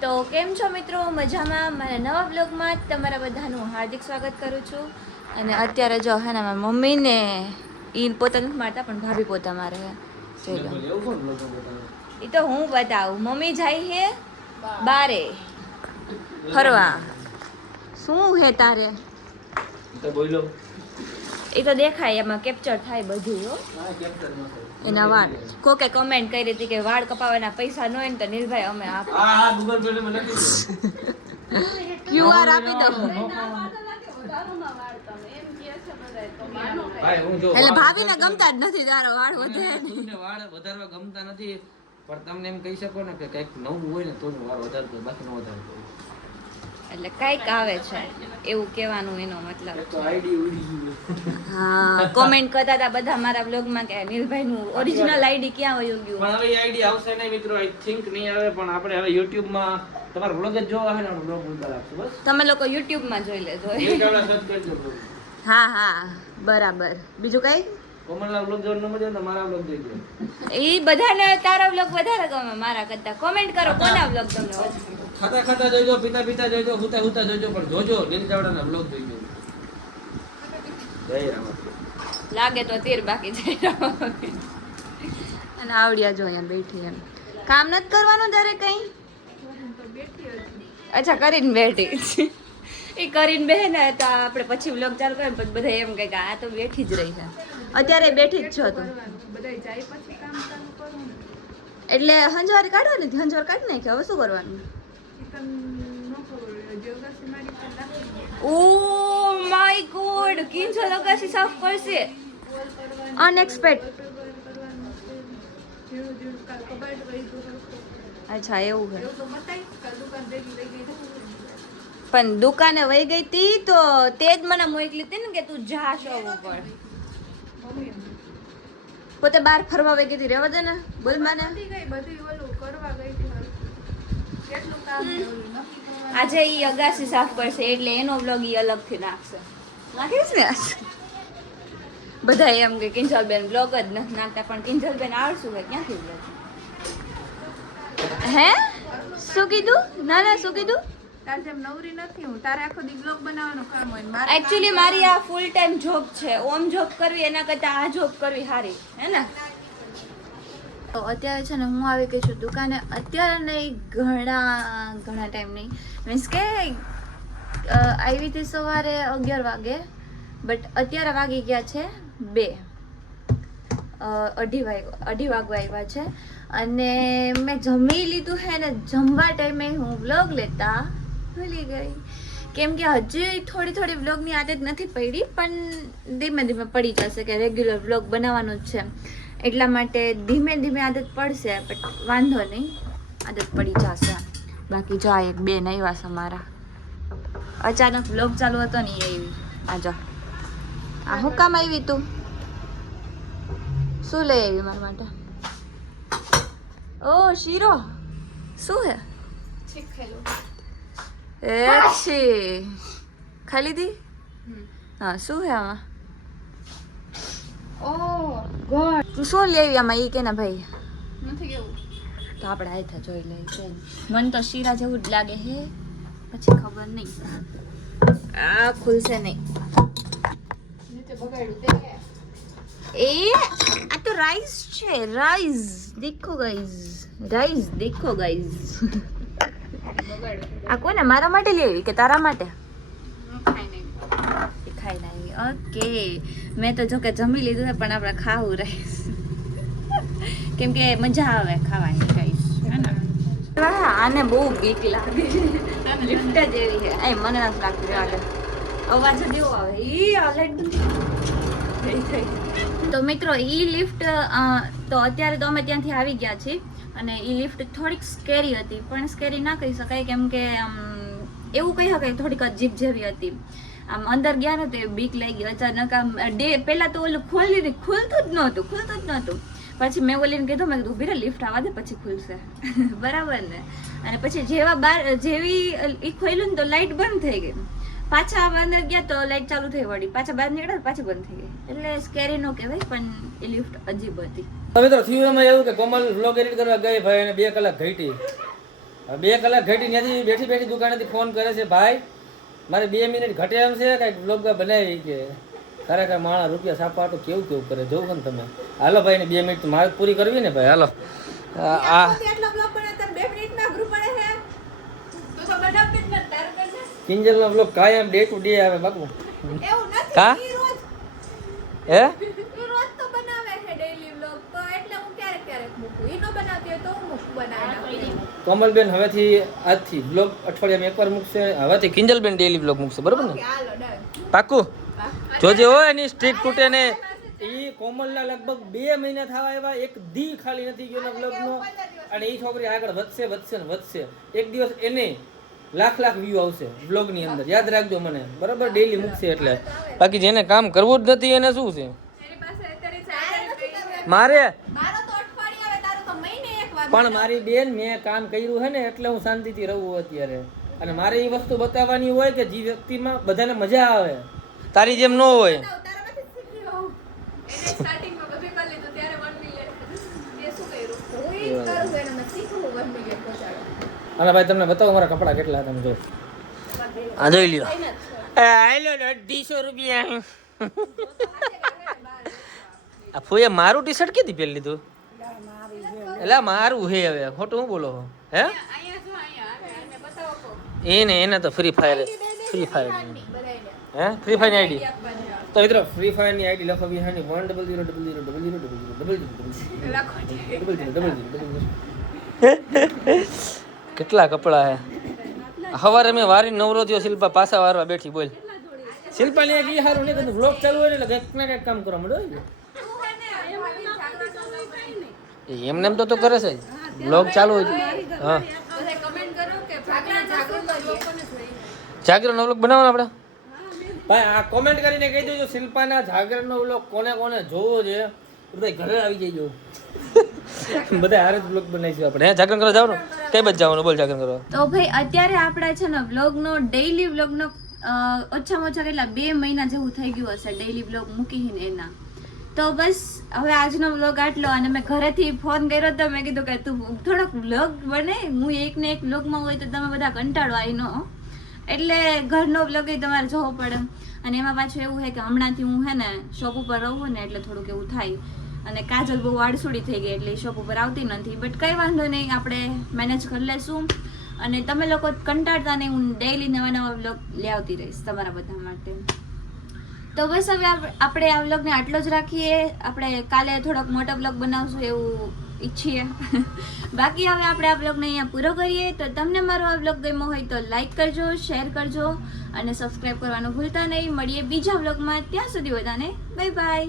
તો કેમ છો મિત્રો? મજામાં? મારા નવા બ્લોગમાં તમારા બધાનું હાર્દિક સ્વાગત કરું છું. અને અત્યારે જો હે ને મારા મમ્મી ને ઈ પોતા નથી મારતા પણ ભાભી પોતા મારે છે. એ તો હું બતાવું. મમ્મી જાય હે બારે ફરવા. શું હે તારે? એ તો દેખાય, એમાં કેપ્ચર થાય બધું. હો એના વાળ કોકે કમેન્ટ કરી હતી કે વાળ કપાવવાના પૈસા ન હોય ને તો નીલભાઈ અમે ક્યુઆર આપી દો. એટલે ભાભીને ગમતા જ નથી તારો વાળ વધે. વાળ વધારવા ગમતા નથી, પણ તમને એમ કહી શકો ને કે કઈક નવું હોય ને તો વાળ વધારતો, બાકી ન વધારતો. એટલે કઈક આવે છે એવું કહેવાનું એનો મતલબ. હા, કોમેન્ટ કરતા હતા બધા મારા બ્લોગમાં કે નીલભાઈ નું ઓરિજિનલ આઈડી ક્યાં વયું ગયું. પણ હવે આઈડી આવશે નહીં મિત્રો, આઈ થિંક નહીં આવે. પણ આપણે હવે YouTube માં તમારો બ્લોગ જ જોવા હે ને, આપણો બ્લોગ ઉતાર આપશું બસ. તમે લોકો YouTube માં જોઈ લેજો. લિંક આપણે સર્ચ કરજો બ્લોગ. હા હા બરાબર. બીજું કઈ? કોમલના બ્લોગ જોવાનું મજા ને મારા બ્લોગ જોઈ લો. ઈ બધાને તારા બ્લોગ વધારે ગમે મારા કરતા. કોમેન્ટ કરો કોના બ્લોગ તમને વધારે. ખાતા ખાતા જોઈજો, પીતા પીતા જોઈજો, હુતા હુતા જોઈજો, પણ જોજો નીલ ચાવડાના બ્લોગ જોઈજો. જય રામ. લાગે તો તીર બાકી જાય. અને આવડિયા જો અહીંયા બેઠી એમ. કામ નથી કરવાનું તારે કઈ? અચ્છા, કરીને બેઠી. એ કરીને બેહે ને તો આપણે પછી બ્લોગ ચાલુ કરીએ પછી બધા એમ કહે કે આ તો બેઠી જ રહી છે. અત્યારે બેઠી જ છો તું. એટલે હંજવારી કાઢવાની હતી, હંજવાર કાઢી નાખી. હવે શું કરવાનું? ઓ માય ગોડ, કિંજો લગાસી સાફ કરશે. અનએક્સપેક્ટ. અચ્છા એવું છે. પણ દુકાને વહી ગઈ તી તો તે જ મને મોકલી હતી ને કે તું જા શોપ ઉપર. પોતે બહાર ફરવા વહી ગઈ હતી. રહેવા દે ને, બોલ મને. આજે ઈ અગાસી સાફ કરશે એટલે એનો બ્લોગ ઈ અલગથી નાખશે. નાખીશ ને બધા એમ કે કિંજલબેન બ્લોગ જ નથી નાખતા, પણ કિંજલબેન આવડશું કે ક્યાંથી બ્લોગ? હે શું કીધું? ના ના શું કીધું? નવરી નથી હું, તારે આખો દી બ્લોગ બનાવવાનું કામ હોય. એકચ્યુઅલી મારી આ ફૂલ ટાઈમ જોબ છે. ઓમ જોબ કરવી એના કરતા આ જોબ કરવી સારી હે ને. તો અત્યારે છે ને હું આવી ગઈ છું દુકાને. અત્યારે નહીં, ઘણા ટાઈમ નહીં, મીન્સ કે આવી હતી સવારે 11 વાગે, બટ અત્યારે વાગી ગયા છે 2. 2:30 વાગવા આવ્યા છે. અને મેં જમી લીધું હે ને, જમવા ટાઈમે હું વ્લોગ લેતા ભૂલી ગઈ. કેમ કે હજી થોડી વ્લોગની આદત નથી પડી, પણ ધીમે ધીમે પડી જશે કે રેગ્યુલર વ્લોગ બનાવવાનું જ છે. એટલા માટે ધીમે ધીમે આદત પડશે, બટ વાંધો નહીં, આદત પડી જશે. બાકી જો આ 1 બેન આવ્યા છે મારા. અચાનક વ્લોગ ચાલુ હતો ને એ આવી. આ જો આ હું કામ આવી તું? શું લઈ આવી મારા માટે? ઓ શીરો. શું હે? ખાઈ લીધી? હા. શું હે આમાં? ઓ ગોડ, તું શું લેવી આમાં? ઈ કે ને ભાઈ નથી કેવું તો આપણે આઈ થા જોઈ લઈએ. મને તો શીરા જેવું જ લાગે હે, પછી ખબર નહીં. આ ખુલશે નહીં. નીચે બગાડ્યું તે. એ આ તો રાઈસ છે. રાઈસ દેખો ગાઈઝ, રાઈસ દેખો ગાઈઝ. આ કોને મારા માટે લેવી કે તારા માટે? ખાઈ નાખી. ઓકે, મેં તો જો કે જમી લીધું છે, પણ આપણે ખાવું રાઈસ કેમ કે મજા આવે ખાવાની રાઈસ હે ને. આને બહુ બીક લાગે. લિફ્ટ જ એવી છે. એ મને નથી લાગતું આગળ અવાજ જ એવો આવે. ઈ ઓલરેડી તો મિત્રો ઈ લિફ્ટ તો અત્યારે તો અમે ત્યાંથી આવી ગયા છીએ. અને ઈ લિફ્ટ થોડીક સ્કેરી હતી, પણ સ્કેરી ના કહી શકાય, કેમ કે એવું કહી શકાય થોડીક અજીબ જેવી હતી. આમ અંદર ગયા ને તો બીક લાગી. અચાનક આમ પહેલા તો ઓલું ખુલતું જ નહોતું. પછી મેં ઓલીને કીધું, મેં કીધું ઉભી લિફ્ટ આવવા દે પછી ખુલશે. બરાબર ને. અને પછી જેવી એ ખોલ્યું ને તો લાઇટ બંધ થઈ ગઈ. પાછા અંદર ગયા તો લાઈટ ચાલુ થઈ વળી, પાછા બહાર નીકળ્યા તો પાછી બંધ થઈ ગઈ. એટલે સ્કેરી નો કહેવાય, પણ એ લિફ્ટ અજીબ હતી. તો મિત્રો થયું એમાં એવું કે કોમલ વ્લોગ એડિટ કરવા ગઈ ભાઈ, અને 2 કલાક ઘટી. 2 કલાક ઘટી ત્યાંથી બેઠી બેઠી દુકાનેથી ફોન કરે છે, ભાઈ મારે 2 મિનિટ ઘટે એમ છે, કંઈક વ્લોગ બનાવી કે ખરેખર માણા રૂપિયા છાપવા તો કેવું કેવું કરે જોવું ને તમે. હાલો ભાઈ ને 2 મિનિટ મારે પૂરી કરવી ને ભાઈ. હાલો આ એટલો બ્લોગ બને તને 2 મિનિટમાં અઘરું પડે છે. તું તો બનાવતી જ નથી, તારું કરજે. કિંજલનો વ્લોગ કાયમ ડે ટુ ડે આવે બાપુ. એવું નથી. કા? ઈ રોજ હે ઈ રોજ તો બનાવે છે ડેઈલી વ્લોગ, તો એટલે હું ક્યારેક ક્યારેક મૂકું. ઈ નો બનાવતી હોય તો હું બનાવી નાખું. કોમલબેન હવેથી આજથી વ્લોગ અઠવાડિયામાં એકવાર મૂકશે. હવેથી કિંજલબેન ડેઈલી વ્લોગ મૂકશે, બરોબર ને? ઓકે, હાલો ડન. પાક્કું જોજે હો, એની સ્ટ્રીક તૂટે ને. ઈ કોમલના લગભગ 2 મહિના થવા આવ્યા, એક દી ખાલી નથી ગયો વ્લોગનો. અને એ છોકરી આગળ વધશે વધશે ને વધશે. એક દિવસ એને લાખ વ્યૂ આવશે વ્લોગની અંદર, યાદ રાખજો મને, બરાબર? ડેઈલી મૂકશે એટલે. બાકી જેને કામ કરવું જ નથી એને શું છે? એની પાસે અત્યારે ચાલે મારે મારો તો અઠવાડિયે આવે, તારો તો મહિને એક વાર. પણ મારી બેન મેં કામ કર્યું છે ને એટલે હું શાંતિથી રહું અત્યારે. અને મારે એ વસ્તુ બતાવવાની હોય કે જે વ્યક્તિમાં બધાને મજા આવે, તારી જેમ ન હોય. તારા પાસે શીખી લઉં. એને સ્ટાર્ટિંગમાં બધું કરી લીધું ત્યારે 1 મિલિયન તે શું કર્યું? હું ઈ જ કરું એને મેં શીખવું 1 મિલિયન પહોંચાડો. અને ભાઈ તમને બતાવો મારા કપડા કેટલા તમે જો. આ જોઈ લ્યો. આલો 250 રૂપિયા. આ ફોએ મારું ટી શર્ટ કેથી પહેરી લીધું? એટલે મારું હે, હવે ખોટું હું બોલો હે? અહીંયા જો અહીંયા આવે અને બતાવો કો. એને તો ફ્રી ફાયર હે ફ્રી ફાયર ની આઈડી. તો મિત્રો ફ્રી ફાયર ની આઈડી લખો વિહાની 10000000000000000. કેટલા કપડા હે. હવારે મેં વારી નવરો થયો, શિલ્પા પાછા વારવા બેઠી. બોલ શિલ્પા ને કી હારું નહીં કે વ્લોગ ચાલુ હોય ને એટલે કંઈક ને કંઈક કામ કરવા મળ્યો. એમને એમ તો કરે છે વ્લોગ ચાલુ હોય. હા કમેન્ટ કરો કે જાગૃત વ્લોગ કોને જોઈએ. જાગરણનો વ્લોગ બનાવવાનો આપણે ભાઈ. આ કોમેન્ટ કરીને કહી દેજો શિલ્પાના જાગરણનો વ્લોગ કોને કોને જોવો છે, બધા ઘરે આવી જજો. બધા હારે જ વ્લોગ બનાવીશું આપણે. હે જાગરણ કરવા જવાનું? કઈ બાજુ જવાનું? બોલ જાગરણ કરવા. તો ભાઈ અત્યારે આપણા છે ને વ્લોગનો ડેઈલી વ્લોગનો ઓછામાં ઓછા કેટલા 2 મહિના જેવું થઈ ગયું હશે ડેઈલી વ્લોગ મૂકીને એના. તો બસ હવે આજનો વ્લોગ આટલો. અને મેં ઘરેથી ફોન કર્યો તો મેં કીધું કે તું થોડોક વ્લોગ બને, હું એક ને એક વ્લોગમાં હોય તો તમે બધા કંટાળો આવી નો, એટલે ઘરનો વ્લોગ એ તમારે જોવો પડે. અને એમાં પાછું એવું છે કે હમણાંથી હું હે ને શોપ ઉપર રહું ને એટલે થોડુંક એવું થાય. અને કાજલ બહુ આડસુડી થઈ ગઈ એટલે શોપ ઉપર આવતી નથી, બટ કંઈ વાંધો નહીં, આપણે મેનેજ કરી લેશું. અને તમે લોકો કંટાળતા નહીં, હું ડેઈલી નવા વ્લોગ લઈ આવતી રહીશ તમારા બધા માટે. તો બસ હવે આપણે આ વ્લોગને આટલો જ રાખીએ. આપણે કાલે થોડોક મોટો વ્લોગ બનાવશું એવું ઈચ્છીએ. બાકી હવે આપણે આ વ્લોગને અહીંયા પૂરો કરીએ. તો તમને મારો આ વ્લોગ ગમ્યો હોય તો લાઈક કરજો, શેર કરજો અને સબસ્ક્રાઈબ કરવાનું ભૂલતા નહીં. મળીએ બીજા વ્લોગમાં, ત્યાં સુધી બધાને બાય બાય.